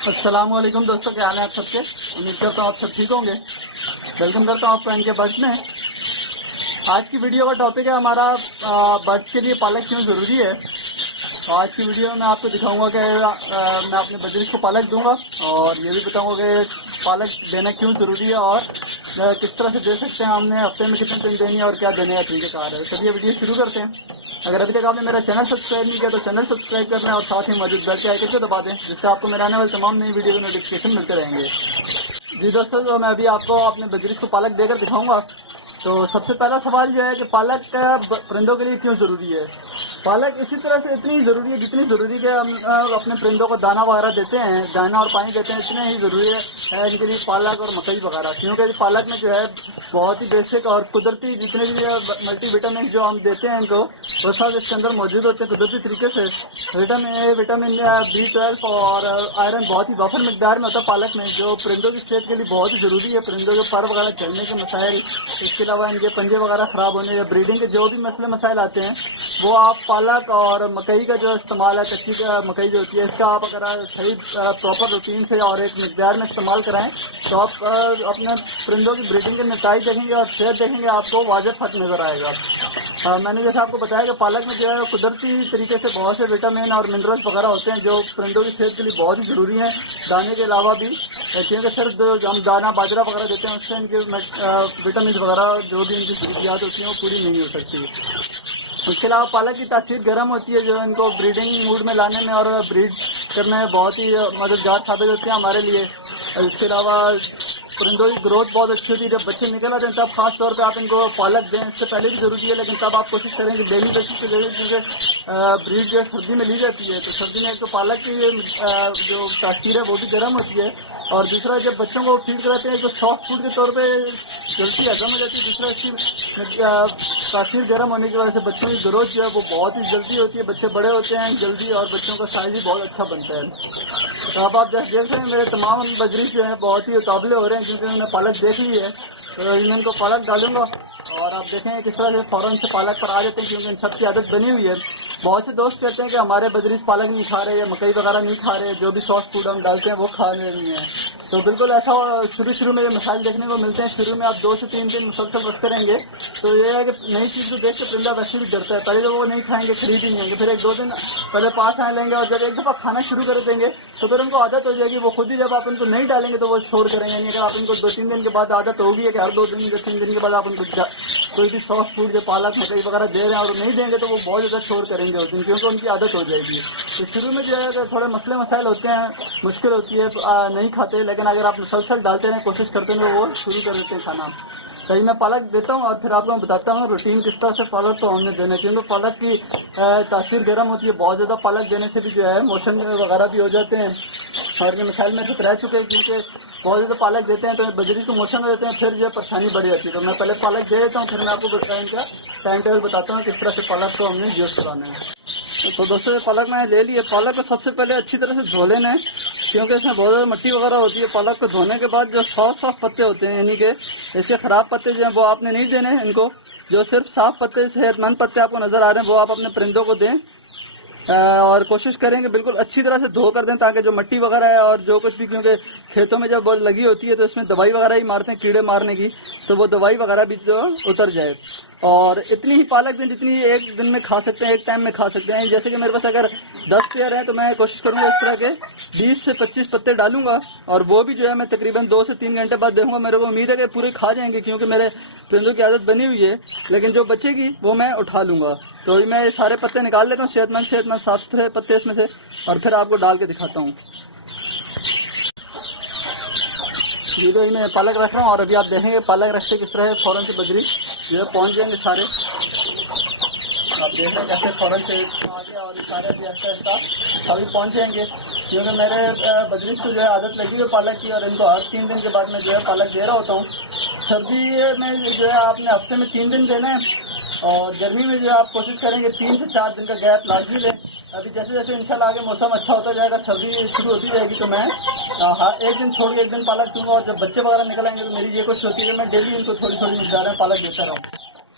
السلام علیکم دوستوں، کیا حال ہے آپ سب کے؟ امید کرتا ہوں آپ سب ٹھیک ہوں گے۔ ویلکم کرتا ہوں آپ کو ان کے برڈس میں۔ آج کی ویڈیو کا ٹاپک ہے ہمارا برڈس کے لیے پالک کیوں ضروری ہے۔ آج کی ویڈیو میں آپ کو دکھاؤں گا کہ میں اپنے بجریش کو پالک دوں گا، اور یہ بھی بتاؤں گا کہ پالک دینا کیوں ضروری ہے اور کس طرح سے دے سکتے ہیں، ہم نے ہفتے میں کتنے دن دینی ہے اور کیا دینے کا طریقہ کار ہے۔ چلیے ویڈیو شروع کرتے ہیں۔ اگر ابھی تک آپ نے میرا چینل سبسکرائب نہیں کیا تو چینل سبسکرائب کرنا ہے اور ساتھ ہی موجود بیل کے آئیکن کو دبا دیں، جس سے آپ کو میرے آنے والے تمام نئی ویڈیو کے نوٹیفکیشن ملتے رہیں گے۔ جی دوستوں، تو میں ابھی آپ کو اپنے بجریش کو پالک دے کر دکھاؤں گا۔ تو سب سے پہلا سوال یہ ہے کہ پالک پرندوں کے لیے کیوں ضروری ہے۔ پالک اسی طرح سے اتنی ضروری ہے جتنی ضروری کہ ہم اپنے پرندوں کو دانہ وغیرہ دیتے ہیں، دانہ اور پانی دیتے ہیں، اتنے ہی ضروری ہے ان کے لیے پالک اور مکئی وغیرہ، کیونکہ پالک میں جو ہے بہت ہی بیسک اور قدرتی جتنے بھی ملٹی وٹامن جو ہم دیتے ہیں ان کو، وہ سب اس کے اندر موجود ہوتے ہیں قدرتی طریقے سے۔ وٹامن اے، وٹامن B12 اور آئرن بہت ہی وافر مقدار میں ہوتا ہے پالک میں، جو پرندوں کی صحت کے لیے بہت ہی ضروری ہے۔ پرندوں کے پر وغیرہ چڑھنے کے مسائل، اس کے علاوہ ان کے پنجے وغیرہ خراب ہونے یا بریڈنگ کے جو بھی مسائل آتے ہیں، وہ آپ پالک اور مکئی کا جو استعمال ہے، کچی مکئی جو ہوتی ہے، اس کا آپ اگر صحیح پراپر روٹین سے اور ایک مقدار میں استعمال کرائیں تو آپ اپنے پرندوں کی بریڈنگ کے نتائج دیکھیں گے اور صحت دیکھیں گے، آپ کو واضح فرق نظر آئے گا۔ میں نے جیسے آپ کو بتایا کہ پالک میں جو ہے قدرتی طریقے سے بہت سے وٹامن اور منرلس وغیرہ ہوتے ہیں جو پرندوں کی صحت کے لیے بہت ہی ضروری ہیں، دانے کے علاوہ بھی، کیونکہ صرف ہم دانہ باجرہ وغیرہ دیتے ہیں اس سے ان کے وٹامنس وغیرہ جو بھی ان کی ضروریات ہوتی ہیں وہ پوری نہیں ہو سکتی۔ اس کے علاوہ پالک کی تاثیر گرم ہوتی ہے، جو ان کو بریڈنگ موڈ میں لانے میں اور بریڈ کرنے میں بہت ہی مددگار ثابت ہوتی ہے ہمارے لیے۔ اس کے علاوہ پرندوں کی گروتھ بہت اچھی ہوتی ہے، جب بچے نکل آتے ہیں تب خاص طور پہ آپ ان کو پالک دیں، اس سے پہلے بھی ضروری ہے لیکن تب آپ کوشش کریں کہ ڈیلی بیسس پہ دیں، کیونکہ بریڈ جو ہے سردی میں لی جاتی ہے، تو سردی میں ایک تو پالک کی جو تاثیر ہے وہ بھی گرم ہوتی ہے، اور دوسرا جب بچوں کو فیڈ کراتے ہیں تو سافٹ فوڈ کے طور پہ جلدی ہضم ہو جاتی ہے، دوسرا اس کی تاثیر گرم ہونے کی وجہ سے بچوں کی گروتھ جو ہے وہ بہت ہی جلدی ہوتی ہے، بچے بڑے ہوتے ہیں جلدی اور بچوں کا سائز بھی بہت اچھا بنتا ہے۔ تو اب آپ جیسے دیکھ رہے ہیں میرے تمام بجریش جو ہیں بہت ہی قابل ہو رہے ہیں، کیونکہ انہوں نے پالک دیکھ لی ہے۔ تو میں ان کو پالک ڈالوں گا اور آپ دیکھیں کس طرح سے فوراً سے پالک پر آ جاتے ہیں، کیونکہ ان سب کی عادت بنی ہوئی ہے۔ بہت سے دوست کہتے ہیں کہ ہمارے بجریش پالک نہیں کھا رہے یا مکئی وغیرہ نہیں کھا رہے، جو بھی سافٹ فوڈ ہم ڈالتے ہیں وہ کھا رہے نہیں ہیں۔ تو بالکل ایسا شروع میں یہ مسائل دیکھنے کو ملتے ہیں۔ شروع میں آپ 2 سے 3 دن مسلسل رکھتے رہیں گے تو یہ ہے کہ نئی چیز کو دیکھ کے پرندہ ویسے بھی ڈرتا ہے، پہلے تو وہ نہیں کھائیں گے، خرید ہی نہیں آئیں گے، پھر 1-2 دن پہلے پاس آنے لیں گے، اور جب ایک دفعہ کھانا شروع کر دیں گے تو پھر ان کو عادت ہو جائے گی، وہ خود ہی جب آپ ان کو نہیں ڈالیں گے تو وہ شور کریں گے۔ یعنی اگر آپ ان کو 2-3 دن کے بعد عادت ہوگی ہے کہ ہر 2 دن یا 3 دن کے بعد آپ ان کو کوئی بھی سافٹ فوڈ جو پالک مکئی وغیرہ دے رہے ہیں اور نہیں دیں گے تو وہ بہت زیادہ شور کریں گے اس دن، کیونکہ ان کی عادت ہو جائے گی۔ تو شروع میں جو ہے کہ تھوڑے مسائل ہوتے ہیں، مشکل ہوتی ہے، نہیں کھاتے، لیکن اگر آپ مسلسل ڈالتے رہیں، کوشش کرتے ہیں وہ شروع کر دیتے ہیں کھانا۔ کہیں میں پالک دیتا ہوں اور پھر آپ کو بتاتا ہوں روٹین کس طرح سے پالک کو ہم نے دینا، کیونکہ پالک کی تاثیر گرم ہوتی ہے، بہت زیادہ پالک دینے سے بھی جو ہے موشن وغیرہ بھی ہو جاتے ہیں، اور یہ مسائل میں رہ چکے ہیں، کیونکہ بہت زیادہ پالک دیتے ہیں تو بجری کو موشن ہو دیتے ہیں، پھر جو پریشانی بڑھ جاتی ہے۔ تو میں پہلے پالک دے دیتا ہوں، پھر میں آپ کو ان کا ٹائم ٹیبل بتاتا ہوں کس طرح سے پالک کو ہم نے یوز کرانا ہے۔ تو دوستوں یہ پالک میں لے لیے، پالک کو سب سے پہلے اچھی طرح سے دھو لینا ہے، کیونکہ اس میں بہت زیادہ مٹی وغیرہ ہوتی ہے۔ پالک کو دھونے کے بعد جو صاف پتے ہوتے ہیں، یعنی کہ اس کے خراب پتے جو ہیں وہ آپ نے نہیں دینے ہیں ان کو، جو صرف صاف پتے صحت مند پتے آپ کو نظر آ رہے ہیں وہ آپ اپنے پرندوں کو دیں، اور کوشش کریں کہ بالکل اچھی طرح سے دھو کر دیں، تاکہ جو مٹی وغیرہ ہے اور جو کچھ بھی، کیونکہ کھیتوں میں جب لگی ہوتی ہے تو اس میں دوائی وغیرہ ہی مارتے ہیں کیڑے مارنے کی، تو وہ دوائی وغیرہ بھی جو اتر جائے۔ اور اتنی ہی پالک دیں جتنی ایک دن میں کھا سکتے ہیں، ایک ٹائم میں کھا سکتے ہیں۔ جیسے کہ میرے پاس اگر 10 پیئر ہیں تو میں کوشش کروں گا اس طرح کے 20 سے 25 پتے ڈالوں گا، اور وہ بھی جو ہے میں تقریباً 2 سے 3 گھنٹے بعد دیکھوں گا۔ میرے کو امید ہے کہ پورے کھا جائیں گے، کیونکہ میرے پرندوں کی عادت بنی ہوئی ہے، لیکن جو بچے گی وہ میں اٹھا لوں گا۔ تو میں یہ سارے پتے نکال لیتا ہوں، صحت مند صاف ستھرے پتے اس میں سے، اور پھر آپ کو ڈال کے دکھاتا ہوں۔ یہ تو میں پالک رکھ رہا ہوں، اور ابھی آپ دیکھیں گے پالک رکھتے کس طرح ہے، فوراً سے بجری جو ہے پہنچ جائیں گے سارے۔ آپ دیکھ رہے ہیں کیسے فوراً سے آگے، اور سارے بھی آہستہ سبھی پہنچ جائیں گے، کیونکہ میرے بجریش کو جو ہے عادت لگی ہے پالک کی، اور ان کو ہر 3 دن کے بعد میں جو ہے پالک دے رہا ہوتا ہوں۔ سردی میں جو ہے آپ نے ہفتے میں 3 دن دینا ہے، اور گرمی میں جو ہے آپ کوشش کریں گے 3 سے 4 دن کا گیپ لازمی لیں۔ ابھی جیسے جیسے انشاءاللہ آگے موسم اچھا ہوتا جائے گا، سردی شروع ہوتی جائے گی، تو میں ایک دن چھوڑ کے ایک دن پالک دوں گا، اور جب بچے وغیرہ نکل آئیں گے تو میری یہ کوشش ہوتی ہے کہ میں ڈیلی ان کو تھوڑی مقدار میں پالک دیتا رہوں۔